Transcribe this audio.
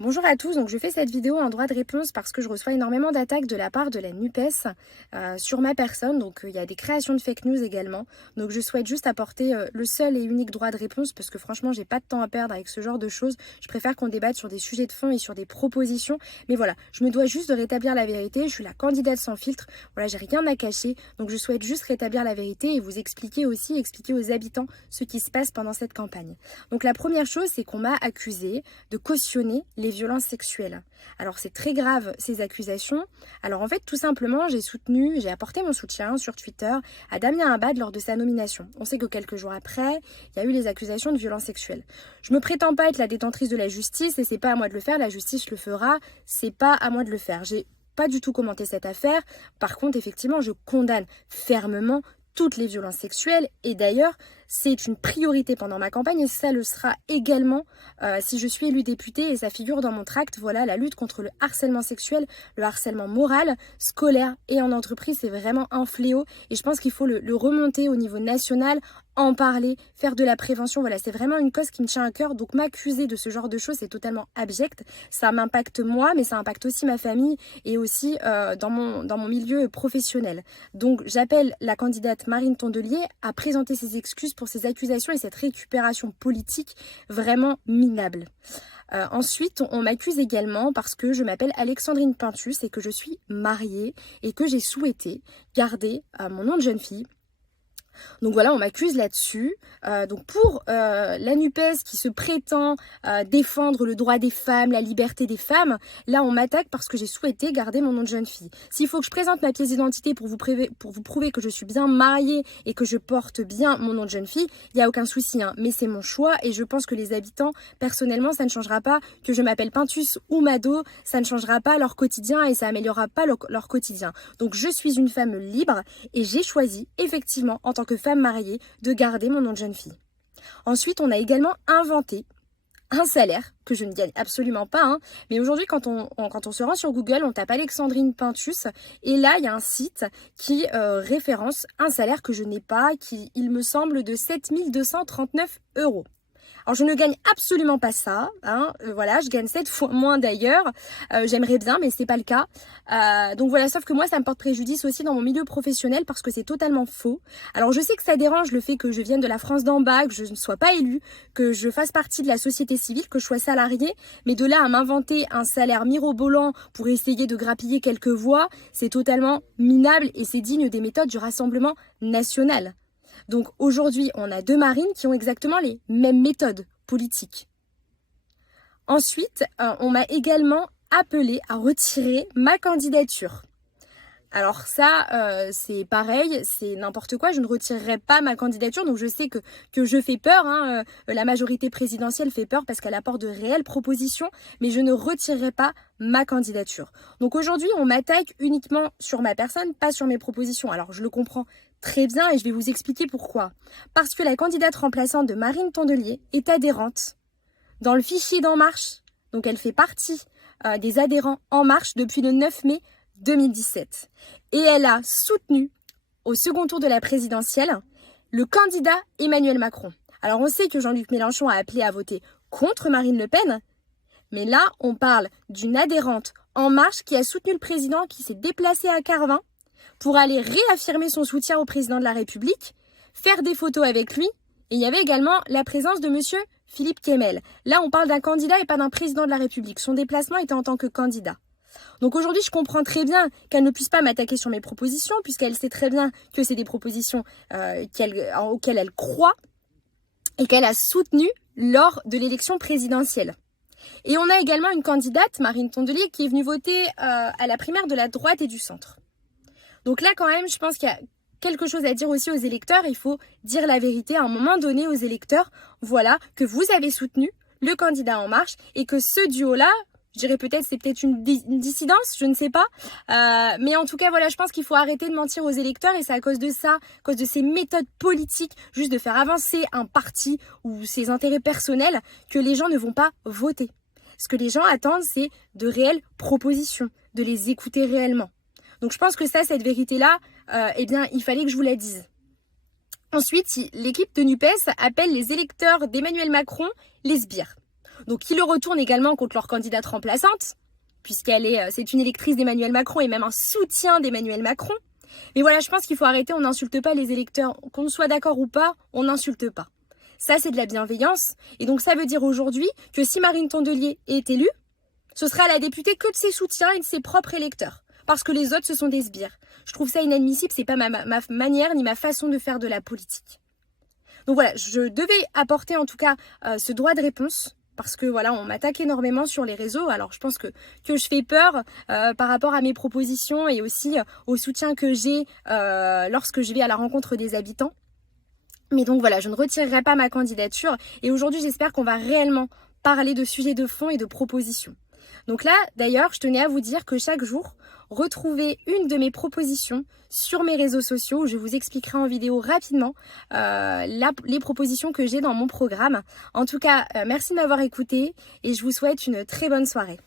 Bonjour à tous, donc je fais cette vidéo en droit de réponse parce que je reçois énormément d'attaques de la part de la NUPES sur ma personne, donc il y a des créations de fake news également, donc je souhaite juste apporter le seul et unique droit de réponse parce que franchement j'ai pas de temps à perdre avec ce genre de choses, je préfère qu'on débatte sur des sujets de fond et sur des propositions, mais voilà, je me dois juste de rétablir la vérité, je suis la candidate sans filtre, voilà, j'ai rien à cacher, donc je souhaite juste rétablir la vérité et vous expliquer aussi, expliquer aux habitants ce qui se passe pendant cette campagne. Donc la première chose, c'est qu'on m'a accusée de cautionner les violences sexuelles. Alors c'est très grave ces accusations. Alors en fait tout simplement j'ai apporté mon soutien sur Twitter à Damien Abad lors de sa nomination. On sait que quelques jours après, il y a eu les accusations de violences sexuelles. Je me prétends pas être la détentrice de la justice et c'est pas à moi de le faire, la justice le fera, c'est pas à moi de le faire. J'ai pas du tout commenté cette affaire. Par contre, effectivement, je condamne fermement toutes les violences sexuelles et d'ailleurs c'est une priorité pendant ma campagne et ça le sera également si je suis élue députée et ça figure dans mon tract. Voilà, la lutte contre le harcèlement sexuel, le harcèlement moral, scolaire et en entreprise, c'est vraiment un fléau et je pense qu'il faut le remonter au niveau national, en parler, faire de la prévention. Voilà, c'est vraiment une cause qui me tient à cœur, donc m'accuser de ce genre de choses c'est totalement abject. Ça m'impacte moi mais ça impacte aussi ma famille et aussi dans mon milieu professionnel. Donc j'appelle la candidate Marine Tondelier à présenter ses excuses pour ces accusations et cette récupération politique vraiment minable. Ensuite, on m'accuse également parce que je m'appelle Alexandrine Pintus et que je suis mariée et que j'ai souhaité garder mon nom de jeune fille. Donc voilà, on m'accuse là-dessus. Donc pour la NUPES qui se prétend défendre le droit des femmes, la liberté des femmes, là on m'attaque parce que j'ai souhaité garder mon nom de jeune fille. S'il faut que je présente ma pièce d'identité pour vous prouver que je suis bien mariée et que je porte bien mon nom de jeune fille, il n'y a aucun souci, hein. Mais c'est mon choix et je pense que les habitants, personnellement, ça ne changera pas que je m'appelle Pintus ou Mado, ça ne changera pas leur quotidien et ça améliorera pas leur quotidien. Donc je suis une femme libre et j'ai choisi effectivement en tant que femme mariée de garder mon nom de jeune fille. Ensuite, on a également inventé un salaire que je ne gagne absolument pas, hein. Mais aujourd'hui quand on se rend sur Google, on tape Alexandrine Pintus et là il y a un site qui référence un salaire que je n'ai pas, qui il me semble de 7 239 €. Alors je ne gagne absolument pas ça, hein. Voilà, je gagne 7 fois moins d'ailleurs, j'aimerais bien mais c'est pas le cas. Donc voilà, sauf que moi ça me porte préjudice aussi dans mon milieu professionnel parce que c'est totalement faux. Alors je sais que ça dérange le fait que je vienne de la France d'en bas, que je ne sois pas élue, que je fasse partie de la société civile, que je sois salariée, mais de là à m'inventer un salaire mirobolant pour essayer de grappiller quelques voix, c'est totalement minable et c'est digne des méthodes du Rassemblement national. Donc aujourd'hui, on a deux marines qui ont exactement les mêmes méthodes politiques. Ensuite, on m'a également appelé à retirer ma candidature. Alors ça, c'est pareil, c'est n'importe quoi, je ne retirerai pas ma candidature, donc je sais que je fais peur, hein, la majorité présidentielle fait peur parce qu'elle apporte de réelles propositions, mais je ne retirerai pas ma candidature. Donc aujourd'hui, on m'attaque uniquement sur ma personne, pas sur mes propositions. Alors je le comprends très bien et je vais vous expliquer pourquoi. Parce que la candidate remplaçante de Marine Tondelier est adhérente dans le fichier d'En Marche, donc elle fait partie des adhérents En Marche depuis le 9 mai 2017. Et elle a soutenu au second tour de la présidentielle le candidat Emmanuel Macron. Alors on sait que Jean-Luc Mélenchon a appelé à voter contre Marine Le Pen, mais là on parle d'une adhérente En Marche qui a soutenu le président, qui s'est déplacée à Carvin pour aller réaffirmer son soutien au président de la République, faire des photos avec lui, et il y avait également la présence de monsieur Philippe Kemel. Là on parle d'un candidat et pas d'un président de la République. Son déplacement était en tant que candidat. Donc aujourd'hui, je comprends très bien qu'elle ne puisse pas m'attaquer sur mes propositions, puisqu'elle sait très bien que c'est des propositions auxquelles elle croit et qu'elle a soutenues lors de l'élection présidentielle. Et on a également une candidate, Marine Tondelier, qui est venue voter à la primaire de la droite et du centre. Donc là, quand même, je pense qu'il y a quelque chose à dire aussi aux électeurs. Il faut dire la vérité à un moment donné aux électeurs. Voilà, que vous avez soutenu le candidat En Marche et que ce duo-là, je dirais peut-être c'est peut-être une dissidence, je ne sais pas. Mais en tout cas, voilà, je pense qu'il faut arrêter de mentir aux électeurs et c'est à cause de ça, à cause de ces méthodes politiques, juste de faire avancer un parti ou ses intérêts personnels, que les gens ne vont pas voter. Ce que les gens attendent, c'est de réelles propositions, de les écouter réellement. Donc je pense que ça, cette vérité-là, eh bien, il fallait que je vous la dise. Ensuite, l'équipe de NUPES appelle les électeurs d'Emmanuel Macron les sbires. Donc qui le retournent également contre leur candidate remplaçante, c'est une électrice d'Emmanuel Macron et même un soutien d'Emmanuel Macron. Mais voilà, je pense qu'il faut arrêter, on n'insulte pas les électeurs. Qu'on soit d'accord ou pas, on n'insulte pas. Ça, c'est de la bienveillance. Et donc, ça veut dire aujourd'hui que si Marine Tondelier est élue, ce sera à la députée que de ses soutiens et de ses propres électeurs. Parce que les autres, ce sont des sbires. Je trouve ça inadmissible, c'est pas ma manière ni ma façon de faire de la politique. Donc voilà, je devais apporter en tout cas ce droit de réponse. Parce que voilà, on m'attaque énormément sur les réseaux. Alors je pense que je fais peur par rapport à mes propositions et aussi au soutien que j'ai lorsque je vais à la rencontre des habitants. Mais donc voilà, je ne retirerai pas ma candidature. Et aujourd'hui, j'espère qu'on va réellement parler de sujets de fond et de propositions. Donc là, d'ailleurs, je tenais à vous dire que chaque jour, retrouvez une de mes propositions sur mes réseaux sociaux où je vous expliquerai en vidéo rapidement les propositions que j'ai dans mon programme. En tout cas, merci de m'avoir écouté et je vous souhaite une très bonne soirée.